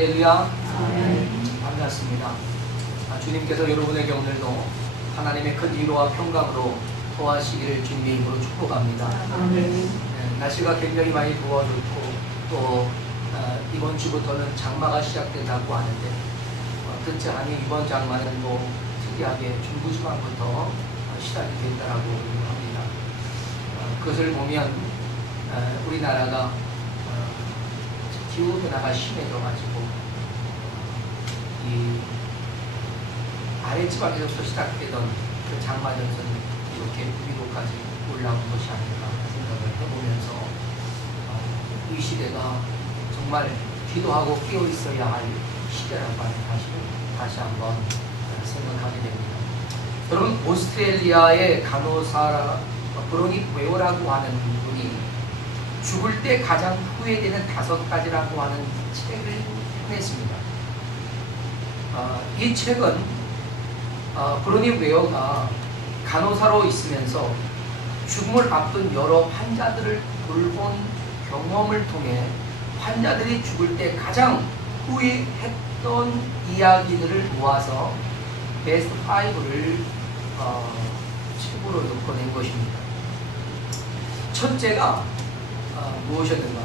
할렐루야. 반갑습니다. 주님께서 여러분에게 오늘도 하나님의 큰 위로와 평강으로 도와시기를 주님의 이름으로 축복합니다. 날씨가 굉장히 많이 더워졌고 또 이번 주부터는 장마가 시작된다고 하는데 듣지 않니 이번 장마는 또 특이하게 중부지방부터 시작이 된다라고 합니다. 그것을 보면 우리나라가 기후변화가 심해져가지고 이 아래지방에서부터 시작되던 그 장마 전선이 이렇게 위로까지 올라온 것이 아닌가 생각을 해보면서 이 시대가 정말 기도하고 깨어 있어야 할 시대라고 하는 사실을 다시 한번 생각하게 됩니다. 여러분, 오스트레일리아의 간호사 브로니 웨어라고 하는 분이 죽을 때 가장 후회되는 5가지라고 하는 책을 냈습니다. 이 책은 브로니 웨어가 간호사로 있으면서 죽음을 앞둔 여러 환자들을 돌본 경험을 통해 환자들이 죽을 때 가장 후회했던 이야기들을 모아서 베스트 5를 책으로 엮어낸 것입니다. 첫째가 무엇이었는가?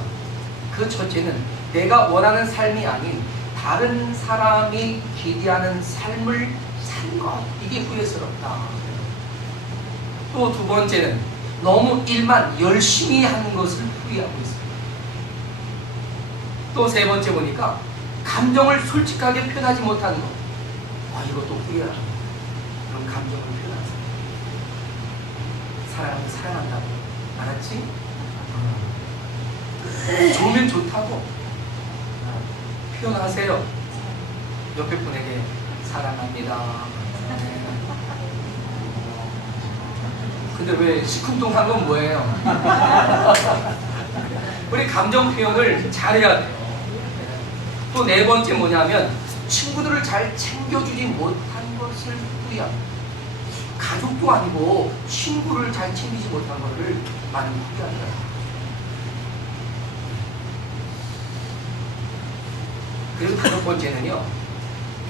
그 첫째는 내가 원하는 삶이 아닌 다른 사람이 기대하는 삶을 산 것, 이게 후회스럽다. 또 두 번째는 너무 일만 열심히 하는 것을 후회하고 있습니다. 또 세 번째 보니까 감정을 솔직하게 표현하지 못하는 것. 이것도 후회하는 것. 그런 감정을 표현하세요. 사랑하면 사랑한다고. 알았지? 좋으면 좋다고 표현하세요. 옆에 분에게 사랑합니다. 근데 왜 시큰둥한 건 뭐예요? 우리 감정 표현을 잘해야 돼요. 또 네 번째 뭐냐면 친구들을 잘 챙겨주지 못한 것을 후회합니다. 가족도 아니고 친구를 잘 챙기지 못한 것을 많이 후회합니다. 그리고 5번째는요,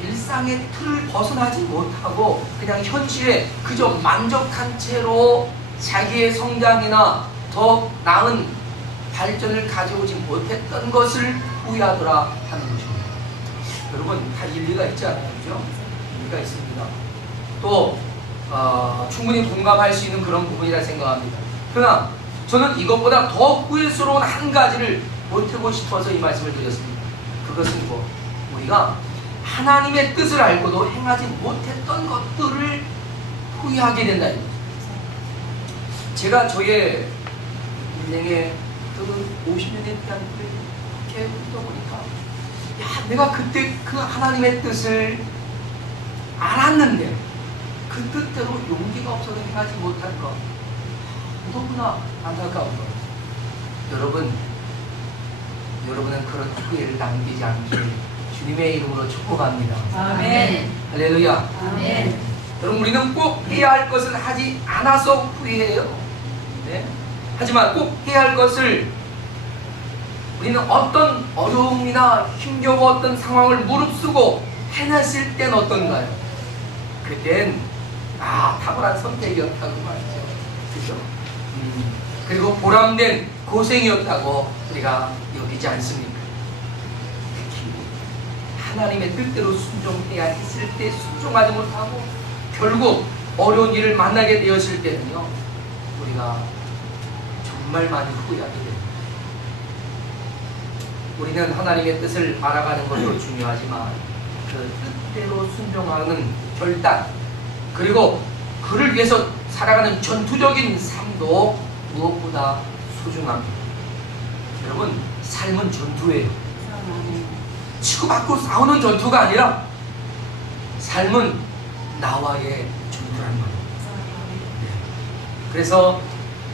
일상의 틀을 벗어나지 못하고 그냥 현실에 그저 만족한 채로 자기의 성장이나 더 나은 발전을 가져오지 못했던 것을 후회하더라 하는 것입니다. 여러분, 다 일리가 있지 않아요? 그죠? 일리가 있습니다. 또 충분히 공감할 수 있는 그런 부분이라 생각합니다. 그러나 저는 이것보다 더 후회스러운 한 가지를 보태고 싶어서 이 말씀을 드렸습니다. 그것은 우리가 하나님의 뜻을 알고도 행하지 못했던 것들을 후회하게 된다. 제가 저의 인생의 그 50년에 대한 후회를 이렇게 떠보니까 내가 그때 그 하나님의 뜻을 알았는데 그 뜻대로 용기가 없어서 행하지 못한 것, 너무나 안타까운 것. 여러분은 그런 후회를 남기지 않길 주님의 이름으로 축복합니다. 아멘. 할렐루야. 아멘. 여러분, 우리는 꼭 해야 할 것을 하지 않아서 후회해요. 네? 하지만 꼭 해야 할 것을 우리는 어떤 어려움이나 힘겨웠던 상황을 무릅쓰고 해냈을 땐 어떤가요? 그땐 탁월한 선택이었다고 말이죠. 그죠? 그리고 보람된 고생이었다고 우리가 여기지 않습니까? 특히 하나님의 뜻대로 순종해야 했을 때 순종하지 못하고 결국 어려운 일을 만나게 되었을 때는요, 우리가 정말 많이 후회하게 됩니다. 우리는 하나님의 뜻을 알아가는 것도 중요하지만 그 뜻대로 순종하는 결단, 그리고 그를 위해서 살아가는 전투적인 삶도 무엇보다 소중합니다. 여러분, 삶은 전투예요. 치고받고 싸우는 전투가 아니라 삶은 나와의 전투라는 거예요. 그래서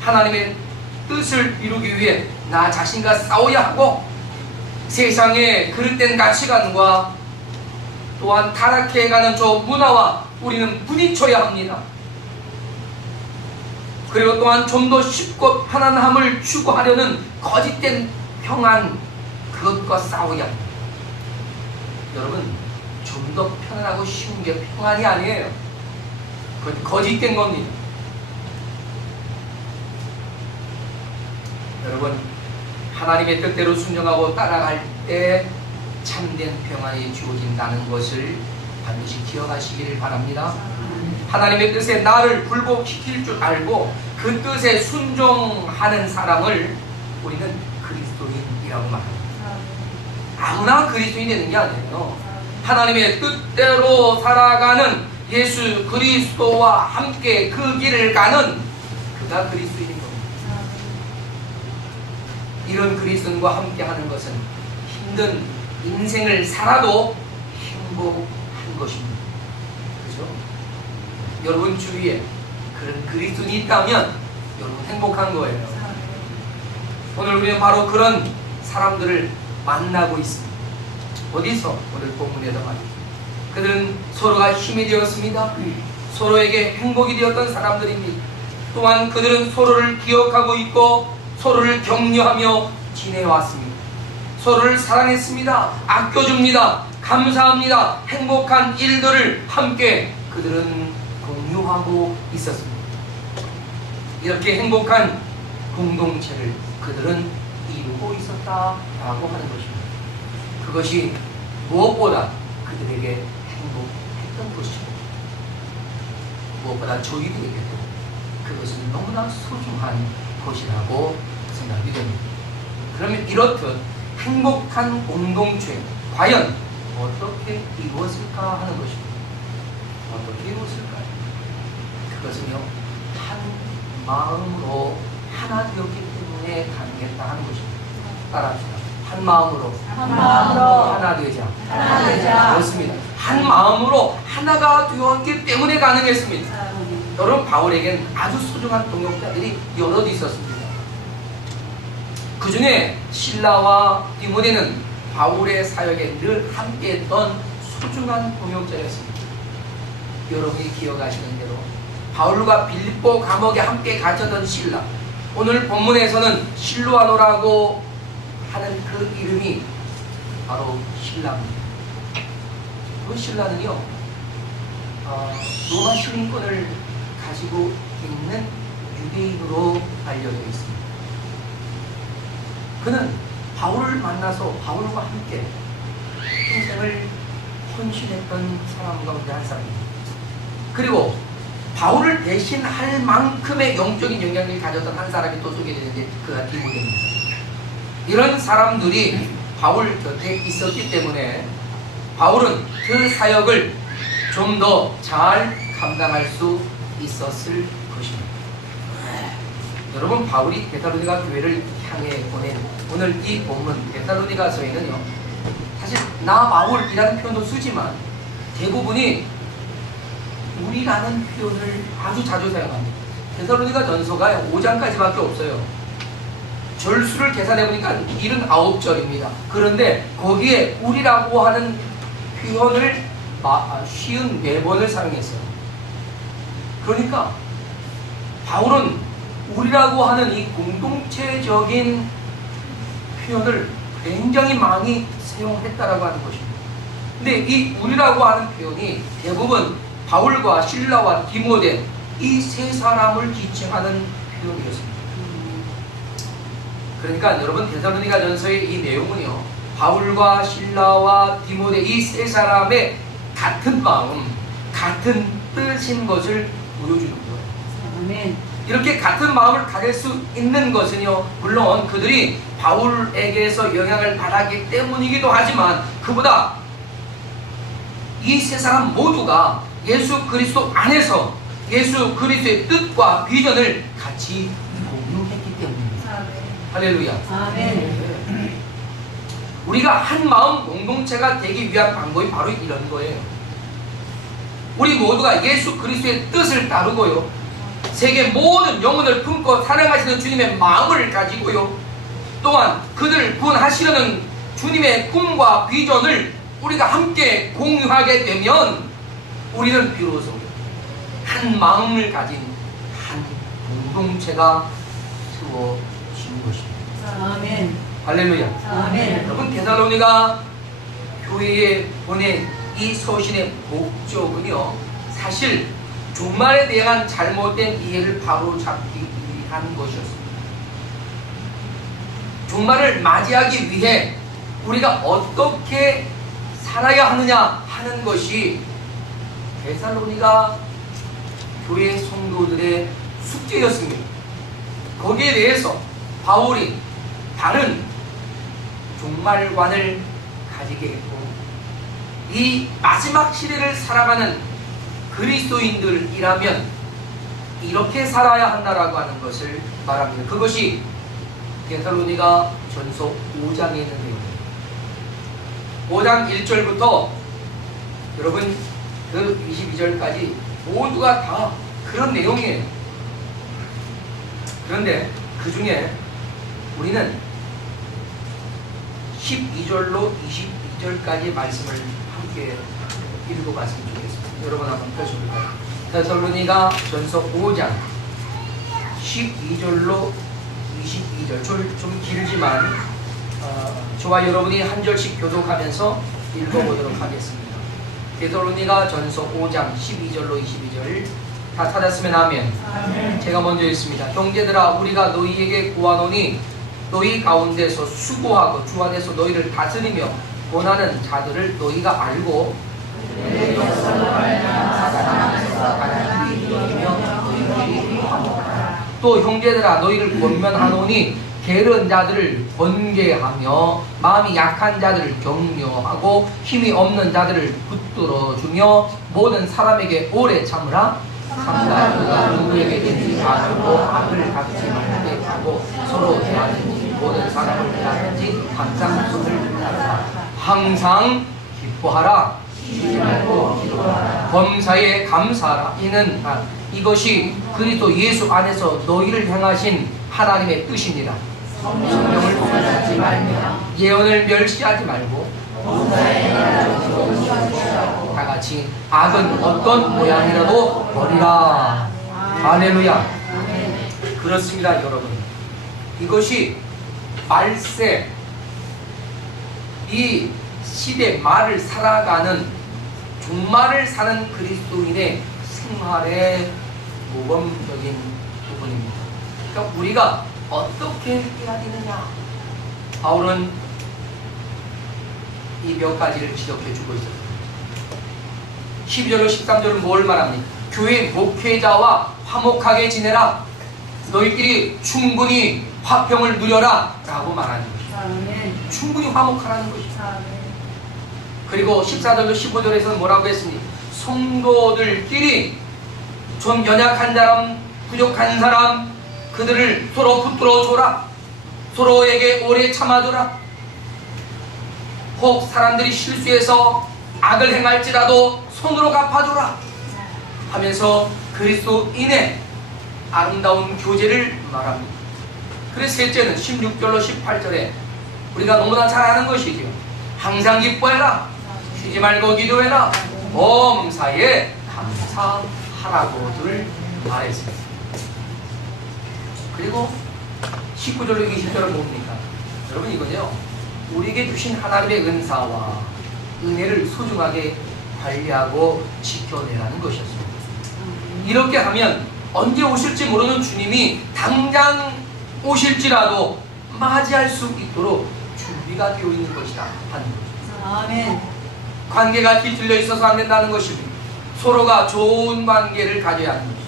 하나님의 뜻을 이루기 위해 나 자신과 싸워야 하고 세상의 그릇된 가치관과 또한 타락해가는 저 문화와 우리는 부딪혀야 합니다. 그리고 또한 좀 더 쉽고 편안함을 추구하려는 거짓된 평안, 그것과 싸워야 합니다. 여러분, 좀 더 편안하고 쉬운 게 평안이 아니에요. 그건 거짓된 겁니다. 여러분, 하나님의 뜻대로 순종하고 따라갈 때 참된 평안이 주어진다는 것을 반드시 기억하시기를 바랍니다. 하나님의 뜻에 나를 굴복시킬 줄 알고 그 뜻에 순종하는 사람을 우리는 그리스도인이라고 말합니다. 아무나 그리스도인이 되는 게 아니에요. 하나님의 뜻대로 살아가는 예수 그리스도와 함께 그 길을 가는 그가 그리스도인인 겁니다. 이런 그리스도인과 함께 하는 것은 힘든 인생을 살아도 행복한 것입니다. 그렇죠? 여러분 주위에 그런 그리스도인이 있다면 여러분 행복한 거예요. 오늘 우리는 바로 그런 사람들을 만나고 있습니다. 어디서? 오늘 본문에서 말입니다. 그들은 서로가 힘이 되었습니다. 서로에게 행복이 되었던 사람들입니다. 또한 그들은 서로를 기억하고 있고 서로를 격려하며 지내왔습니다. 서로를 사랑했습니다. 아껴줍니다. 감사합니다. 행복한 일들을 함께 그들은 공유하고 있었습니다. 이렇게 행복한 공동체를 그들은 이루고 있었다라고 하는 것입니다. 그것이 무엇보다 그들에게 행복했던 것이고 무엇보다 저희들에게도 그것은 너무나 소중한 것이라고 생각이 됩니다. 그러면 이렇듯 행복한 공동체 과연 어떻게 이루어질까 하는 것입니다. 어떻게 이루어질까요? 그것은요, 한 마음으로 하나 되었기 때문에 가능했다 하는 것입니다. 따라합시다. 한 마음으로 하나 되자. 그렇습니다. 한 마음으로 하나가 되었기 때문에 가능했습니다. 여러분, 바울에겐 아주 소중한 동역자들이 여럿 있었습니다. 그 중에 실라와 디모데는 바울의 사역에 늘 함께했던 소중한 동역자였습니다. 여러분이 기억하시는 대로 바울과 빌립보 감옥에 함께 갇혔던 실라, 오늘 본문에서는 실루아노라고 하는 그 이름이 바로 실라입니다. 그 실라는요, 로마 시민권을 가지고 있는 유대인으로 알려져 있습니다. 그는 바울을 만나서 바울과 함께 평생을 헌신했던 사람 가운데 한 사람입니다. 그리고 바울을 대신할 만큼의 영적인 영향력을 가졌던 한 사람이 또 소개되는데 그가 디모데입니다. 이런 사람들이 바울 곁에 있었기 때문에 바울은 그 사역을 좀 더 잘 감당할 수 있었을 것입니다. 여러분, 바울이 데살로니가 교회를 향해 보낸 오늘 이 본문 데살로니가서에는요, 사실 나 바울이라는 표현도 쓰지만 대부분이 우리라는 표현을 아주 자주 사용합니다. 데살로니가 전서가 5장까지밖에 없어요. 절수를 계산해보니까 79절입니다. 그런데 거기에 우리라고 하는 표현을 54번을 사용했어요. 그러니까 바울은 우리라고 하는 이 공동체적인 표현을 굉장히 많이 사용했다라고 하는 것입니다. 근데 이 우리라고 하는 표현이 대부분 바울과 실라와 디모데 이 세 사람을 지칭하는 표현이었습니다. 그러니까 여러분, 데살로니가 전서의 이 내용은요, 바울과 실라와 디모데 이 세 사람의 같은 마음, 같은 뜻인 것을 보여주는 거예요. 아멘. 이렇게 같은 마음을 가질 수 있는 것은요, 물론 그들이 바울에게서 영향을 받았기 때문이기도 하지만 그보다 이 세 사람 모두가 예수 그리스도 안에서 예수 그리스도의 뜻과 비전을 같이 공유했기 때문입니다. 아멘. 할렐루야. 아멘. 우리가 한 마음 공동체가 되기 위한 방법이 바로 이런 거예요. 우리 모두가 예수 그리스도의 뜻을 따르고요, 세계 모든 영혼을 품고 사랑하시는 주님의 마음을 가지고요, 또한 그들을 구원하시려는 주님의 꿈과 비전을 우리가 함께 공유하게 되면 우리는 비로소 한 마음을 가진 한 공동체가 세워지는 것입니다. 아멘. 할렐루야. 아멘. 여러분, 데살로니가 교회에 보낸 이 서신의 목적은요, 사실 종말에 대한 잘못된 이해를 바로잡기 위한 것이었습니다. 종말을 맞이하기 위해 우리가 어떻게 살아야 하느냐 하는 것이 데살로니가 교회 성도들의 숙제였습니다. 거기에 대해서 바울이 다른 종말관을 가지게 했고, 이 마지막 시대를 살아가는 그리스도인들이라면 이렇게 살아야 한다라고 하는 것을 말합니다. 그것이 데살로니가 전서 5장에 있는 내용입니다. 5장 1절부터 여러분 그 22절까지 모두가 다 그런 내용이에요. 그런데 그 중에 우리는 12절로 22절까지 말씀을 함께 읽어봤으면 좋겠습니다. 여러분 한번 펴주실까요? 데살로니가 전서 5장 12절로 22절, 좀 길지만 저와 여러분이 한 절씩 교독하면서 읽어보도록 하겠습니다. 데살로니가 전서 5장 12절로 22절 다 찾았으면 아멘. 아멘. 제가 먼저 읽습니다. 형제들아, 우리가 너희에게 구하노니 너희 가운데서 수고하고 주 안에서 너희를 다스리며 원하는 자들을 너희가 알고 또 형제들아, 너희를 권면하노니 게으른 자들을 권계하며 마음이 약한 자들을 격려하고 힘이 없는 자들을 붙들어주며 모든 사람에게 오래 참으라. 삼가 그가 누구에게든지 악으로 악을 갚지 말게 하고 서로 대하든지 모든 사람을 대하든지 항상 손을 빌하라. 항상 기뻐하라. 쉬지 말고 기도하라. 범사에 감사하라. 이것이 그리스도 예수 안에서 너희를 향하신 하나님의 뜻이니라. 성령을 공격하지 말며 예언을 멸시하지 말고 다 같이 악은 어떤 모양이라도 버리라. 할렐루야. 그렇습니다, 여러분. 이것이 말세, 이 시대 말을 살아가는 종말을 사는 그리스도인의 생활의 모범적인 부분입니다. 그러니까 우리가 어떻게 해야 되느냐? 바울은 이 몇 가지를 지적해 주고 있습니다. 12절로 13절은 뭘 말합니까? 교회 목회자와 화목하게 지내라. 너희끼리 충분히 화평을 누려라 라고 말하는 것입니다. 충분히 화목하라는 것입니다. 그리고 14절로 15절에서는 뭐라고 했습니까? 성도들끼리 좀 연약한 사람, 부족한 사람, 그들을 서로 붙들어 줘라. 서로에게 오래 참아줘라. 혹 사람들이 실수해서 악을 행할지라도 손으로 갚아줘라 하면서 그리스도인의 아름다운 교제를 말합니다. 그래서 셋째는 16절로 18절에 우리가 너무나 잘 아는 것이죠. 항상 기뻐해라. 쉬지 말고 기도해라. 범사에 감사하라고들 말했습니다. 그리고 19절로 20절은 뭡니까? 여러분, 이거요, 우리에게 주신 하나님의 은사와 은혜를 소중하게 관리하고 지켜내라는 것이었습니다. 이렇게 하면 언제 오실지 모르는 주님이 당장 오실지라도 맞이할 수 있도록 준비가 되어 있는 것이다 하는 것입니다. 아멘. 관계가 뒤틀려 있어서 안 된다는 것입니다. 서로가 좋은 관계를 가져야 하는 것입니다.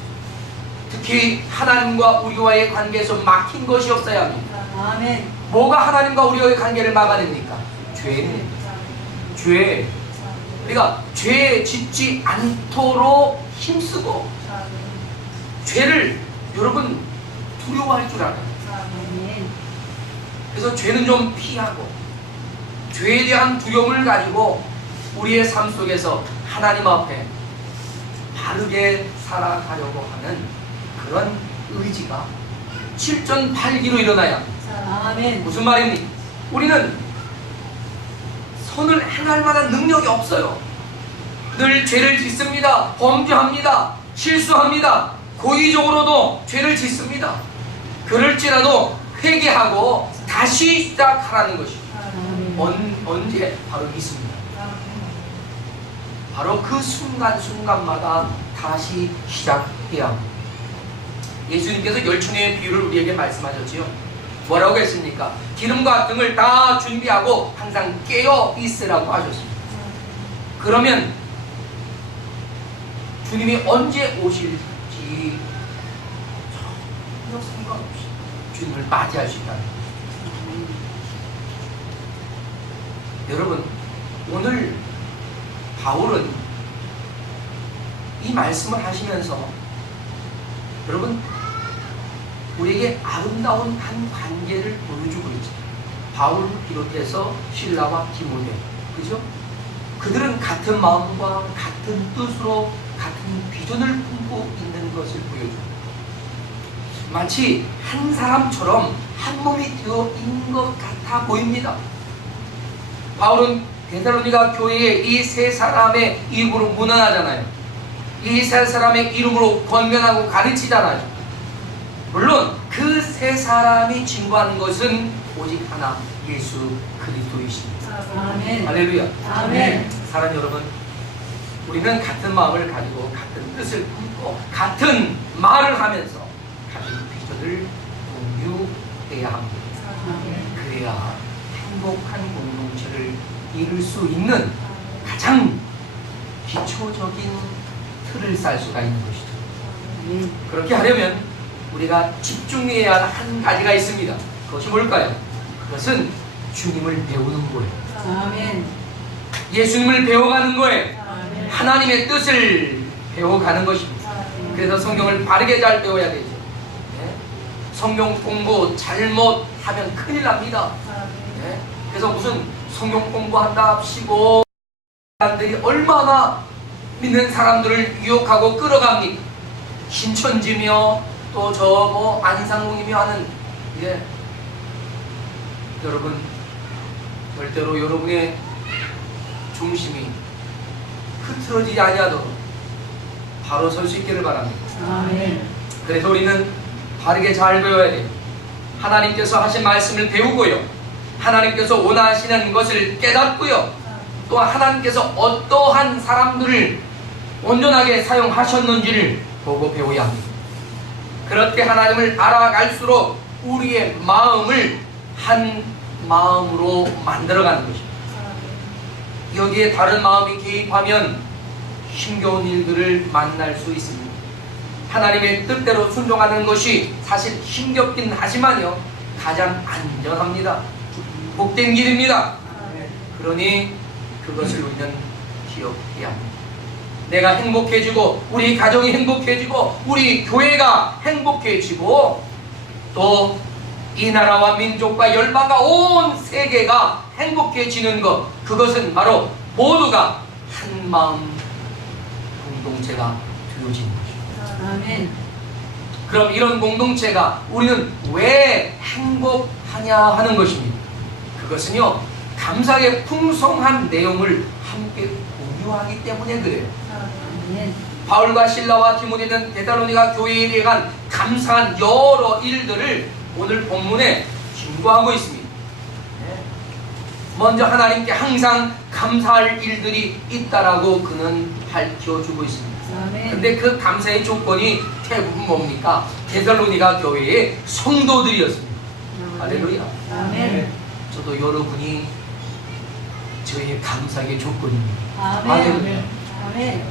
특히 하나님과 우리와의 관계에서 막힌 것이 없어야 합니다. 아멘. 뭐가 하나님과 우리와의 관계를 막아냅니까? 죄입니다. 죄. 우리가 죄 짓지 않도록 힘쓰고 죄를 여러분 두려워할 줄 알아요. 그래서 죄는 좀 피하고 죄에 대한 두려움을 가지고 우리의 삶 속에서 하나님 앞에 바르게 살아가려고 하는 그런 의지가 7전8기로 일어나야 합니다. 아멘. 무슨 말입니까? 우리는 선을 행할 만한 능력이 없어요. 늘 죄를 짓습니다. 범죄합니다. 실수합니다. 고의적으로도 죄를 짓습니다. 그럴지라도 회개하고 다시 시작하라는 것입니다. 언제? 바로 있습니다. 바로 그 순간순간마다 다시 시작해야 합니다. 예수님께서 열충의 비유를 우리에게 말씀하셨지요. 뭐라고 했습니까? 기름과 등을 다 준비하고 항상 깨어 있으라고 하셨습니다. 그러면 주님이 언제 오실지 전혀 상관없이 주님을 맞이할 수 있다는 거죠. 여러분, 오늘 바울은 이 말씀을 하시면서 여러분 우리에게 아름다운 한 관계를 보여주고 있죠. 바울을 비롯해서 실라와 디모데, 그죠? 그들은 같은 마음과 같은 뜻으로 같은 비전을 품고 있는 것을 보여줍니다. 마치 한 사람처럼 한 몸이 되어 있는 것 같아 보입니다. 바울은 데살로니가 교회에 이 세 사람의 이름으로 문안하잖아요. 이 세 사람의 이름으로 권면하고 가르치잖아요. 물론 그 세 사람이 증거하는 것은 오직 하나, 예수 그리스도이십니다. 아멘. 할렐루야. 아멘. 사랑하는 여러분, 우리는 같은 마음을 가지고 같은 뜻을 품고 같은 말을 하면서 같은 비전을 공유해야 합니다. 그래야 행복한 공동체를 이룰 수 있는 가장 기초적인 틀을 쌓을 수가 있는 것이죠. 그렇게 하려면 우리가 집중해야 할 한 가지가 있습니다. 그것이 뭘까요? 그것은 주님을 배우는 거예요. 아멘. 예수님을 배워가는 거예요. 아멘. 하나님의 뜻을 배워가는 것입니다. 그래서 성경을 바르게 잘 배워야 되죠. 네? 성경 공부 잘못하면 큰일 납니다. 네? 그래서 무슨 성경 공부한답시고 사람들이 얼마나 믿는 사람들을 유혹하고 끌어갑니까? 신천지며 또 저 뭐 안상홍이며 하는, 여러분 절대로 여러분의 중심이 흐트러지지 아니하도록 바로 설 수 있기를 바랍니다. 아멘. 그래서 우리는 바르게 잘 배워야 돼요. 하나님께서 하신 말씀을 배우고요, 하나님께서 원하시는 것을 깨닫고요, 또 하나님께서 어떠한 사람들을 온전하게 사용하셨는지를 보고 배워야 합니다. 그렇게 하나님을 알아갈수록 우리의 마음을 한 마음으로 만들어가는 것입니다. 여기에 다른 마음이 개입하면 힘겨운 일들을 만날 수 있습니다. 하나님의 뜻대로 순종하는 것이 사실 힘겹긴 하지만요, 가장 안전합니다. 복된 길입니다. 그러니 그것을 우리는 기억해야 합니다. 내가 행복해지고 우리 가정이 행복해지고 우리 교회가 행복해지고 또 이 나라와 민족과 열방과 온 세계가 행복해지는 것, 그것은 바로 모두가 한 마음 공동체가 되어지는 것입니다. 아멘. 그럼 이런 공동체가 우리는 왜 행복하냐 하는 것입니다. 그것은요, 감사의 풍성한 내용을 함께 공유하기 때문에 그래요. 아멘. 바울과 실라와 디모데는 데살로니가 교회에 대한 감사한 여러 일들을 오늘 본문에 증거하고 있습니다. 먼저 하나님께 항상 감사할 일들이 있다라고 그는 밝혀주고 있습니다. 아멘. 근데 그 감사의 조건이 대부분 뭡니까? 데살로니가 교회의 성도들이었습니다. 할렐루야. 아멘. 저도 여러분이 저의 감사의 조건입니다. 아멘. 할렐루야. 아멘.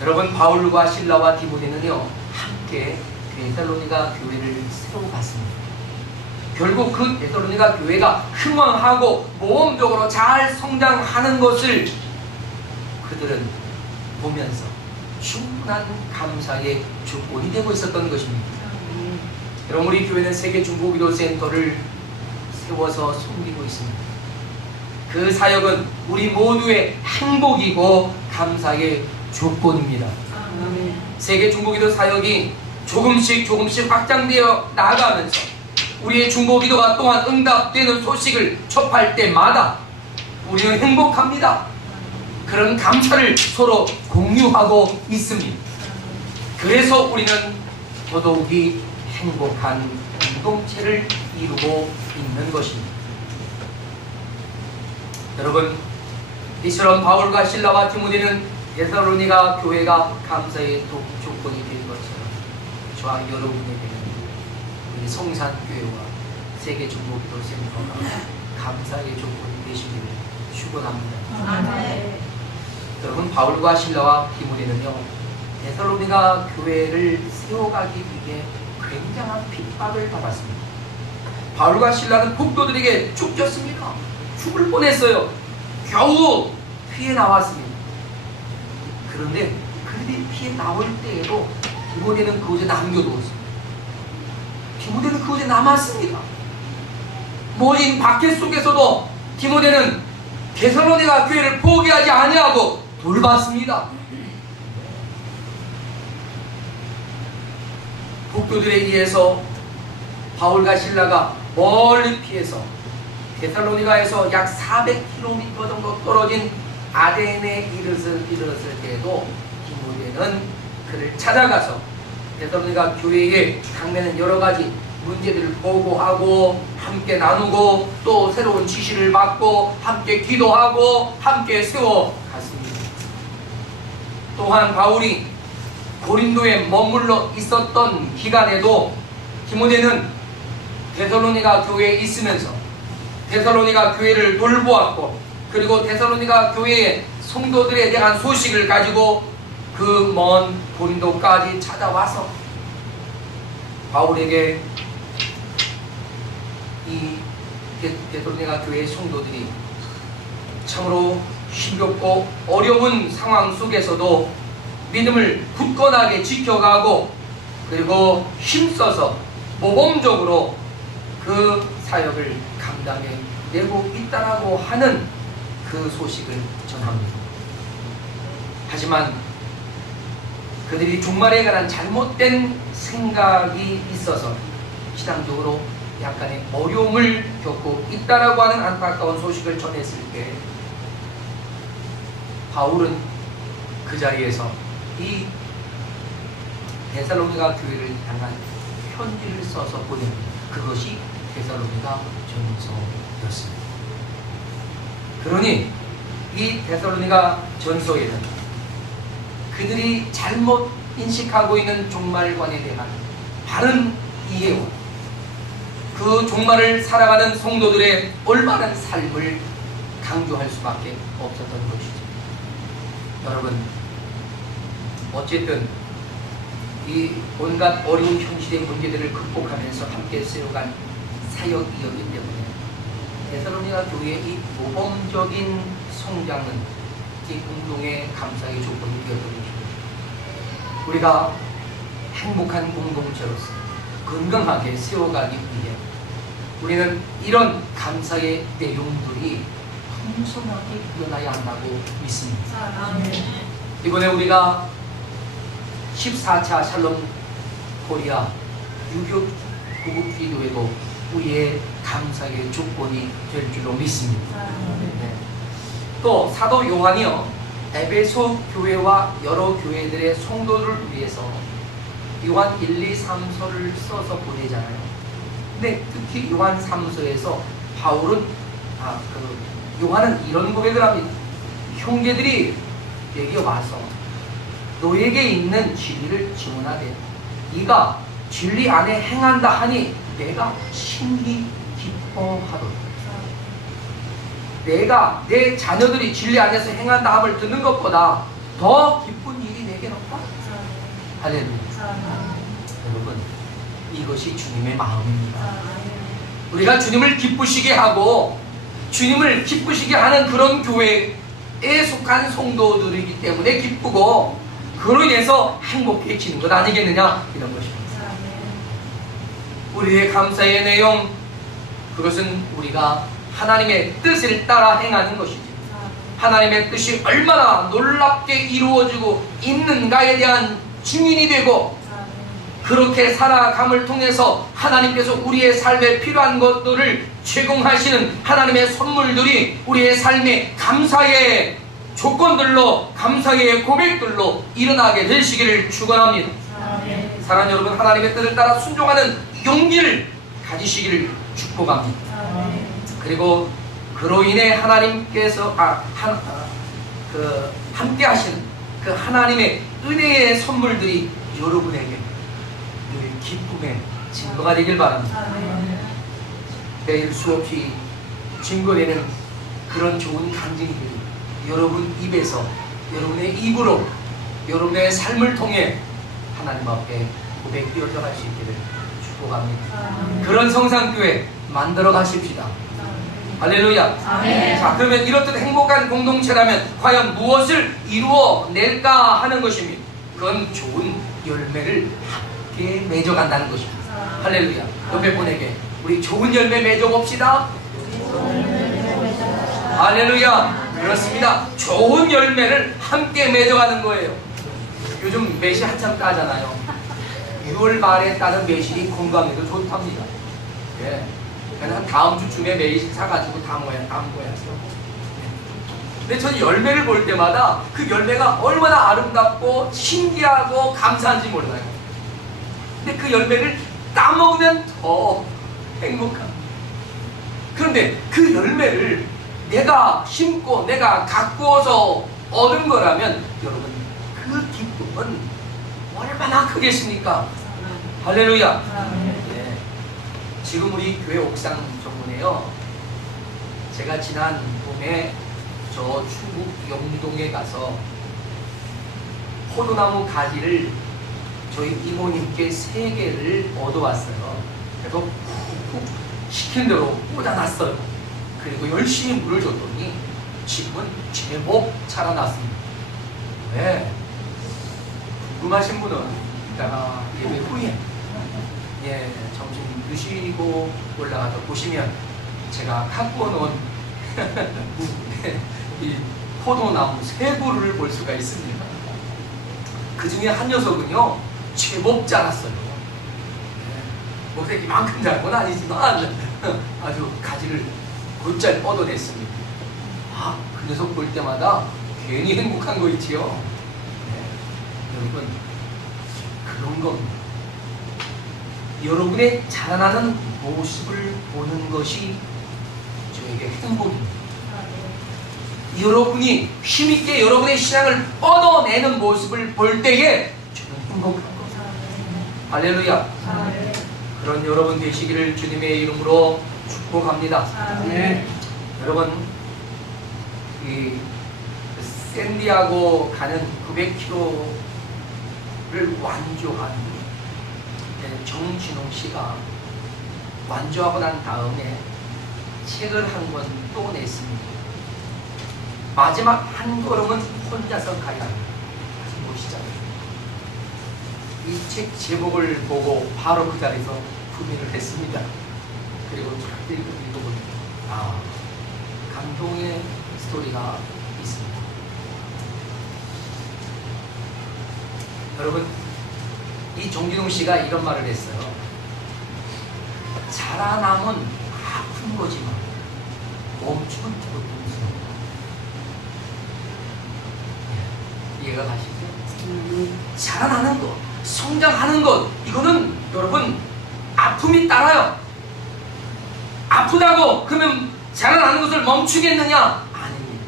여러분, 바울과 실라와 디모데는요, 함께 데살로니가 교회를 세워갔습니다. 결국 그 데살로니가 교회가 흥왕하고 모험적으로 잘 성장하는 것을 그들은 보면서 충분한 감사의 조건이 되고 있었던 것입니다. 여러분, 우리 교회는 세계 중보기도센터를 세워서 섬기고 있습니다. 그 사역은 우리 모두의 행복이고 감사의 조건입니다. 아멘. 세계 중보기도 사역이 조금씩 확장되어 나아가면서 우리의 중보기도가 또한 응답되는 소식을 접할 때마다 우리는 행복합니다. 그런 감사를 서로 공유하고 있습니다. 그래서 우리는 더더욱이 행복한 공동체를 이루고 있는 것입니다. 여러분, 이처럼 바울과 실라와 디모데는 데살로니가 교회가 감사의 조건이 된 것처럼 저와 여러분에게는 우리 성산교회와 세계 중보기도 센터가 감사의 조건이 되시기를 축원합니다. 아멘. 여러분, 바울과 실라와 디모데는요, 데살로니가 교회를 세워가기 위해 굉장한 핍박을 받았습니다. 바울과 실라는 폭도들에게 쫓겼습니다. 죽을 뻔했어요. 겨우 피해 나왔습니다. 그런데 그들이 피해 나올 때에도 디모데는 그곳에 남겨두었습니다. 디모데는 그곳에 남았습니다. 모진 박해 속에서도 디모데는 데살로니가 교회를 포기하지 아니하고 돌봤습니다. 폭도들에 의해서 바울과 실라가 멀리 피해서 데살로니가에서 약 400km 정도 떨어진 아덴에 이르렀을 때에도 디모데는 그를 찾아가서 데살로니가 교회에 당면한 여러 가지 문제들을 보고하고 함께 나누고 또 새로운 지시를 받고 함께 기도하고 함께 세워갔습니다. 또한 바울이 고린도에 머물러 있었던 기간에도 디모데는 데살로니가 교회에 있으면서 데살로니가 교회를 돌보았고, 그리고 데살로니가 교회의 성도들에 대한 소식을 가지고 그 먼 고린도까지 찾아와서 바울에게 이 데살로니가 교회의 성도들이 참으로 힘겹고 어려운 상황 속에서도 믿음을 굳건하게 지켜가고 그리고 힘써서 모범적으로 그 사역을 감당해내고 있다라고 하는 그 소식을 전합니다. 하지만 그들이 종말에 관한 잘못된 생각이 있어서 신앙적으로 약간의 어려움을 겪고 있다라고 하는 안타까운 소식을 전했을 때 바울은 그 자리에서 이 데살로니가 교회를 향한 편지를 써서 보냅니다. 그것이 데살로니가 전서였습니다. 그러니 이 데살로니가 전서에는 그들이 잘못 인식하고 있는 종말관에 대한 바른 이해와 그 종말을 살아가는 성도들의 올바른 삶을 강조할 수밖에 없었던 것이죠. 여러분, 어쨌든 이 온갖 어려운 현실의 문제들을 극복하면서 함께 세워간 사역이었기 때문에 데살로니가 교회의 이 모범적인 성장은 이 공동의 감사의 조건이 되었던 것입니다. 우리가 행복한 공동체로서 건강하게 세워가기 위해 우리는 이런 감사의 내용들이 풍성하게 일어나야 한다고 믿습니다. 이번에 우리가 14차 샬롬 코리아 유교 구국 기도회도 우리의 감사의 조건이 될 줄로 믿습니다. 네. 또 사도 요한이요, 에베소 교회와 여러 교회들의 성도를 위해서 요한 1, 2, 3서를 써서 보내잖아요. 근데 특히 요한 3서에서 바울은 요한은 이런 고백을 합니다. 형제들이 내게 와서 너에게 있는 진리를 증언하되 네가 진리 안에 행한다 하니 내가 심히 기뻐하도다. 내가 내 자녀들이 진리 안에서 행한다 함을 듣는 것보다 더 기쁜 일이 내게는 없다. 할렐루야. 여러분, 이것이 주님의 마음입니다. 우리가 주님을 기쁘시게 하고 주님을 기쁘시게 하는 그런 교회에 속한 성도들이기 때문에 기쁘고 그로 인해서 행복해지는 것 아니겠느냐, 이런 것입니다. 우리의 감사의 내용, 그것은 우리가 하나님의 뜻을 따라 행하는 것이지, 하나님의 뜻이 얼마나 놀랍게 이루어지고 있는가에 대한 증인이 되고, 그렇게 살아감을 통해서 하나님께서 우리의 삶에 필요한 것들을 제공하시는 하나님의 선물들이 우리의 삶의 감사의 조건들로, 감사의 고백들로 일어나게 되시기를 축원합니다. 사랑하는 여러분, 하나님의 뜻을 따라 순종하는 용기를 가지시기를 축복합니다. 그리고 그로 인해 하나님께서 함께 하시는 그 하나님의 은혜의 선물들이 여러분에게 늘 기쁨의 증거가 되길 바랍니다. 매일 수없이 증거되는 그런 좋은 간증들이 여러분 입에서, 여러분의 입으로, 여러분의 삶을 통해 하나님 앞에 고백되어 갈 수 있기를 축복합니다. 그런 성산교회 만들어 가십시다. 할렐루야. 아멘. 자, 그러면 이렇듯 행복한 공동체라면 과연 무엇을 이루어낼까 하는 것입니다. 그건 좋은 열매를 함께 맺어간다는 것입니다. 할렐루야. 옆에 분에게 우리 좋은 열매 맺어봅시다. 할렐루야. 그렇습니다. 좋은 열매를 함께 맺어가는 거예요. 요즘 매실 한참 따잖아요. 6월 말에 따는 매실이 건강에도 좋답니다. 예. 그냥 다음 주쯤에 매실 사가지고 담궈야죠. 근데 저는 열매를 볼 때마다 그 열매가 얼마나 아름답고 신기하고 감사한지 몰라요. 근데 그 열매를 따먹으면 더 행복합니다. 그런데 그 열매를 내가 심고 내가 가꾸어서 얻은 거라면 여러분 그 기쁨은 얼마나 크겠습니까? 할렐루야. 네. 지금 우리 교회 옥상 정문에요, 제가 지난 봄에 저 충북 영동에 가서 포도나무 가지를 저희 이모님께 3개를 얻어왔어요. 그래서 푹푹 시킨 대로 꽂아놨어요. 그리고 열심히 물을 줬더니 지금은 제법 자라났습니다. 왜? 궁금하신 분은 이따가 예배 후에 점심 드시고 올라가서 보시면 제가 갖고 놓은 이 포도나무 3그루를 볼 수가 있습니다. 그 중에 한 녀석은요 제법 자랐어요. 뭐 그렇게 이만큼 자란 건 아니지만 아주 가지를 곧잘 뻗어냈습니다. 그 녀석 볼 때마다 괜히 행복한 거 있지요. 여러분 그런 겁니다. 여러분의 자라나는 모습을 보는 것이 저에게 행복입니다. 여러분이 힘있게 여러분의 신앙을 뻗어내는 모습을 볼 때에 저는 행복한 겁니다. 할렐루야. 그런 여러분 되시기를 주님의 이름으로 축복합니다. 여러분 이 샌디아고 가는 900km를 완주한 정진홍 씨가 완주하고 난 다음에 책을 한 권 또 냈습니다. 마지막 한 걸음은 혼자서 가야 합니다. 다시 보시죠. 이 책 제목을 보고 바로 그 자리에서 구매를 했습니다. 그리고 쫙 읽어보니까 감동의 스토리가 있습니다. 여러분 이 정진홍 씨가 이런 말을 했어요. 자라남은 아픈 거지만 멈추면 고통스러워. 이해가 가시죠? 자라나는 것, 성장하는 것, 이거는 여러분 아픔이 따라요. 아프다고 그러면 자라나는 것을 멈추겠느냐? 아닙니다.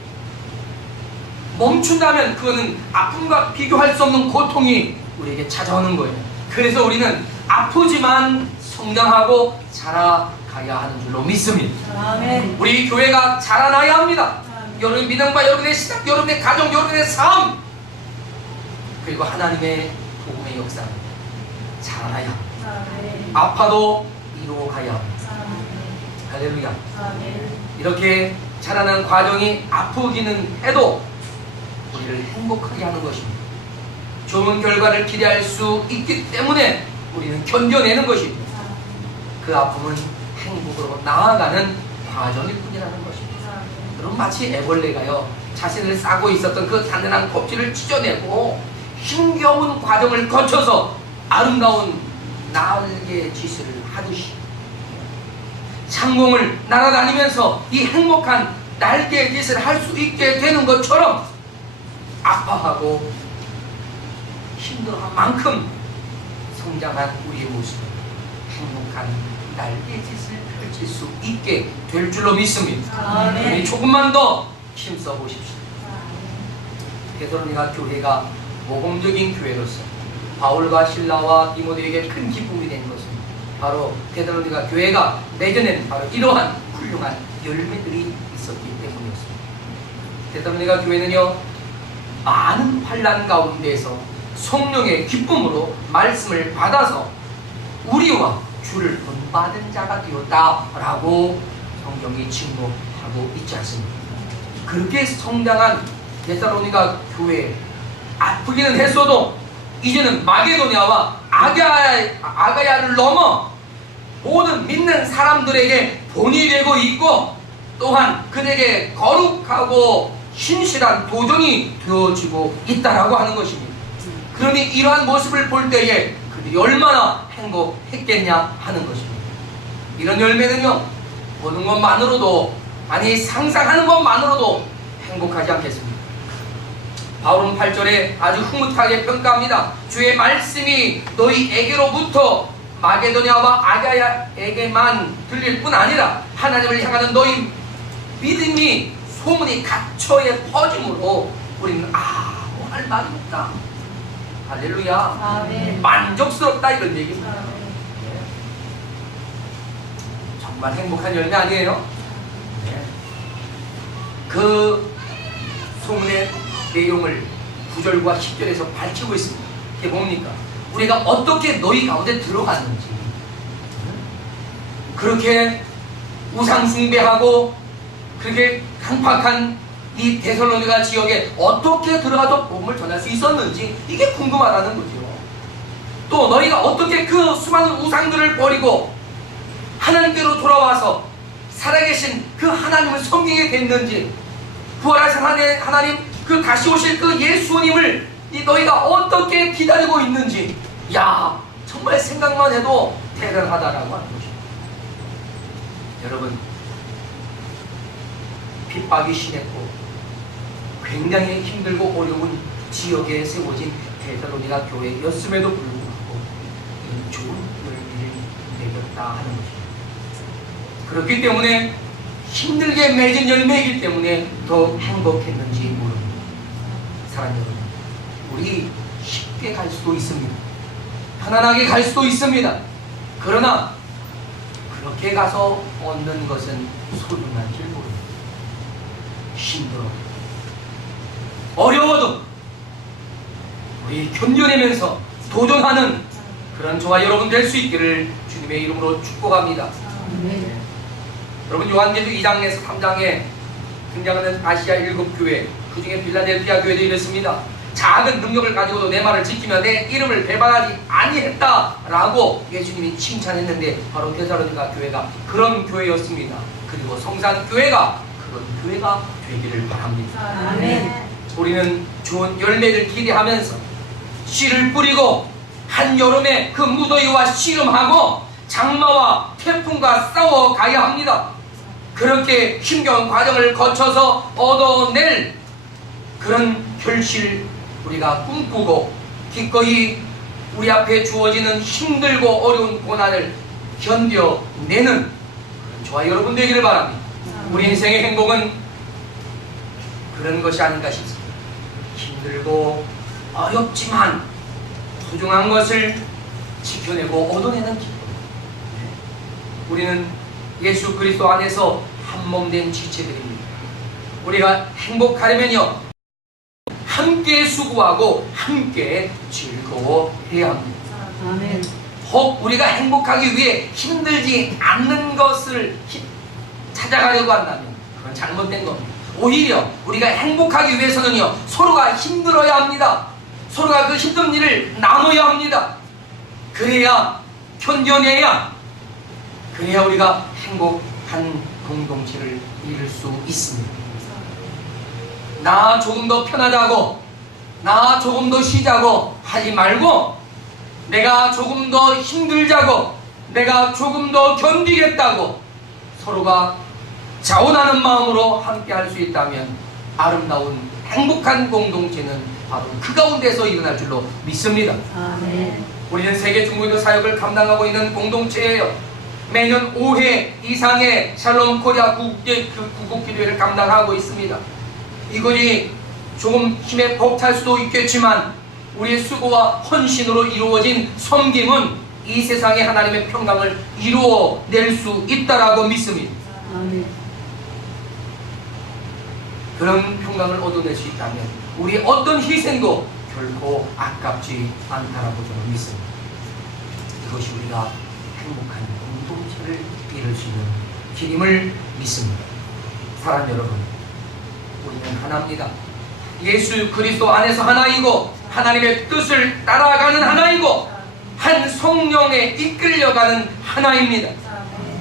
멈춘다면 그거는 아픔과 비교할 수 없는 고통이 우리에게 찾아오는 거예요. 그래서 우리는 아프지만 성장하고 자라가야 하는 줄로 믿습니다. 아멘. 우리 교회가 자라나야 합니다. 여러분의 믿음과 여러분의 신앙, 여러분의 가정, 여러분의 삶, 그리고 하나님의 복음의 역사 자라나야 합니다. 아파도 이루어가야 합니다. 할렐루야. 이렇게 자라는 과정이 아프기는 해도 우리를 행복하게 하는 것입니다. 좋은 결과를 기대할 수 있기 때문에 우리는 견뎌내는 것입니다. 그 아픔은 행복으로 나아가는 과정일 뿐이라는 것입니다. 여러분 마치 애벌레가요 자신을 싸고 있었던 그 단단한 껍질을 찢어내고 힘겨운 과정을 거쳐서 아름다운 날개 짓을 하듯이 창공을 날아다니면서 이 행복한 날개 짓을 할 수 있게 되는 것처럼 아파하고 힘들어한 만큼 성장한 우리의 모습은 행복한 날개 짓을 펼칠 펼칠 수 있게 될 줄로 믿습니다. 아멘. 그러니 조금만 더 힘써 보십시오. 데살로니가 교회가 모범적인 교회로서 바울과 실라와 디모데에게 큰 기쁨이 된 것은 바로 데살로니가 교회가 맺어낸 바로 이러한 훌륭한 열매들이 있었기 때문이었습니다. 데살로니가 교회는요, 많은 환난 가운데서 성령의 기쁨으로 말씀을 받아서 우리와 주를 본받은 자가 되었다라고 성경이 증거하고 있지 않습니까? 그렇게 성장한 데살로니가 교회, 아프기는 했어도 이제는 마게도냐와 아가야를 넘어 모든 믿는 사람들에게 본이 되고 있고, 또한 그들에게 거룩하고 신실한 도전이 되어지고 있다라고 하는 것입니다. 그러니 이러한 모습을 볼 때에 그들이 얼마나 행복했겠냐 하는 것입니다. 이런 열매는요, 보는 것만으로도, 아니 상상하는 것만으로도 행복하지 않겠습니까? 바울은 8절에 아주 흐뭇하게 평가합니다. 주의 말씀이 너희에게로부터 마게도냐와 아가야에게만 들릴 뿐 아니라 하나님을 향하는 너희 믿음이 소문이 각처에 퍼짐으로 우리는 할 말이 없다. 할렐루야. 아멘. 만족스럽다, 이런 얘기입니다. 정말 행복한 열매 아니에요? 그 소문의 내용을 9절과 10절에서 밝히고 있습니다. 이게 뭡니까? 우리가 어떻게 너희 가운데 들어갔는지, 그렇게 우상숭배하고 그렇게 강팍한 이 데살로니가 지역에 어떻게 들어가서 복음을 전할 수 있었는지, 이게 궁금하다는 거죠. 또 너희가 어떻게 그 수많은 우상들을 버리고 하나님께로 돌아와서 살아계신 그 하나님을 섬기게 됐는지, 부활하신 하나님, 그 다시 오실 그 예수님을 너희가 어떻게 기다리고 있는지, 야, 정말 생각만 해도 대단하다라고 하는 거죠. 여러분, 핍박이 심했고 굉장히 힘들고 어려운 지역에 세워진 데살로니가 교회였음에도 불구하고 좋은 열매를 맺었다 하는 것입니다. 그렇기 때문에 힘들게 맺은 열매이기 때문에 더 행복했는지 모릅니다. 사랑하는 여러분, 우리 쉽게 갈 수도 있습니다. 편안하게 갈 수도 있습니다. 그러나 그렇게 가서 얻는 것은 소중한 줄 모릅니다. 힘들어, 어려워도 우리 견뎌내면서 도전하는 그런 저와 여러분 될 수 있기를 주님의 이름으로 축복합니다. 아멘. 여러분, 요한계시록 2장에서 3장에 등장하는 아시아 7교회, 그 중에 빌라델피아 교회도 이랬습니다. 작은 능력을 가지고도 내 말을 지키며 내 이름을 배반하지 아니했다라고 예수님이 칭찬했는데, 바로 데살로니가 교회가 그런 교회였습니다. 그리고 성산교회가 그런 교회가 되기를 바랍니다. 아멘. 우리는 좋은 열매를 기대하면서 씨를 뿌리고 한여름에 그 무더위와 씨름하고 장마와 태풍과 싸워가야 합니다. 그렇게 힘겨운 과정을 거쳐서 얻어낼 그런 결실 우리가 꿈꾸고 기꺼이 우리 앞에 주어지는 힘들고 어려운 고난을 견뎌내는 저와 여러분 되기를 바랍니다. 우리 인생의 행복은 그런 것이 아닌가 싶습니다. 힘들고 어렵지만 소중한 것을 지켜내고 얻어내는 기쁨. 우리는 예수 그리스도 안에서 한 몸 된 지체들입니다. 우리가 행복하려면요, 함께 수고하고 함께 즐거워해야 합니다. 아멘. 혹 우리가 행복하기 위해 힘들지 않는 것을 찾아가려고 한다면 그건 잘못된 겁니다. 오히려 우리가 행복하기 위해서는요, 서로가 힘들어야 합니다. 서로가 그 힘든 일을 나눠야 합니다. 그래야 견뎌내야, 그래야 우리가 행복한 공동체를 이룰 수 있습니다. 나 조금 더 편하자고, 나 조금 더 쉬자고 하지 말고, 내가 조금 더 힘들자고, 내가 조금 더 견디겠다고 서로가 자원하는 마음으로 함께 할 수 있다면 아름다운 행복한 공동체는 바로 그 가운데서 일어날 줄로 믿습니다. 아멘. 우리는 세계 중보기도 사역을 감당하고 있는 공동체예요. 매년 5회 이상의 샬롬 코리아 구국 기도회를 감당하고 있습니다. 이것이 조금 힘에 벅찰 수도 있겠지만 우리의 수고와 헌신으로 이루어진 섬김은 이 세상에 하나님의 평강을 이루어낼 수 있다라고 믿습니다. 아멘. 그런 평강을 얻어낼 수 있다면 우리의 어떤 희생도 결코 아깝지 않다라고 저는 믿습니다. 이것이 우리가 행복한 공동체를 이룰 수 있는 길임을 믿습니다. 사랑 여러분, 우리는 하나입니다. 예수 그리스도 안에서 하나이고 하나님의 뜻을 따라가는 하나이고 한 성령에 이끌려가는 하나입니다.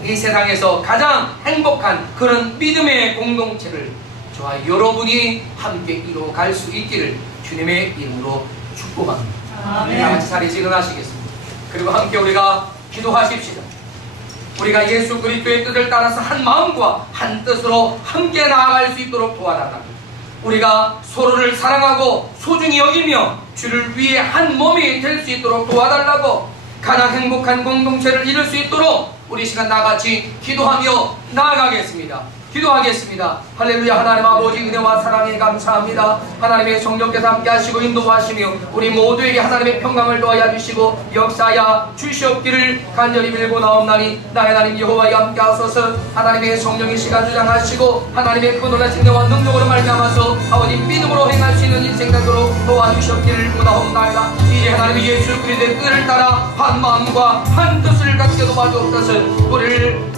이 세상에서 가장 행복한 그런 믿음의 공동체를 저와 여러분이 함께 이루어갈 수 있기를 주님의 이름으로 축복합니다. 아멘. 다 같이 자리 일어나시겠습니다. 그리고 함께 우리가 기도하십시다. 우리가 예수 그리스도의 뜻을 따라서 한 마음과 한 뜻으로 함께 나아갈 수 있도록 도와달라고, 우리가 서로를 사랑하고 소중히 여기며 주를 위해 한 몸이 될 수 있도록 도와달라고, 가장 행복한 공동체를 이룰 수 있도록 우리 시간 나같이 기도하며 나아가겠습니다. 기도하겠습니다. 할렐루야. 하나님 아버지 은혜와 사랑에 감사합니다. 하나님의 성령께서 함께 하시고 인도하시며 우리 모두에게 하나님의 평강을 더하여 주시고 역사하여 주시옵기를 간절히 빌고 나옵나니 나의 하나님 여호와와 함께 하소서. 하나님의 성령이 시간 주장하시고 하나님의 그 놀라신 은혜와 능력으로 말미암아서 아버지 믿음으로 행할 수 있는 인생 되도록 도와주시옵기를 구하옵나이다. 이제 하나님 예수 그리스도의 뜻을 따라 한 마음과 한 뜻을 갖게 도와주옵소서. 우리를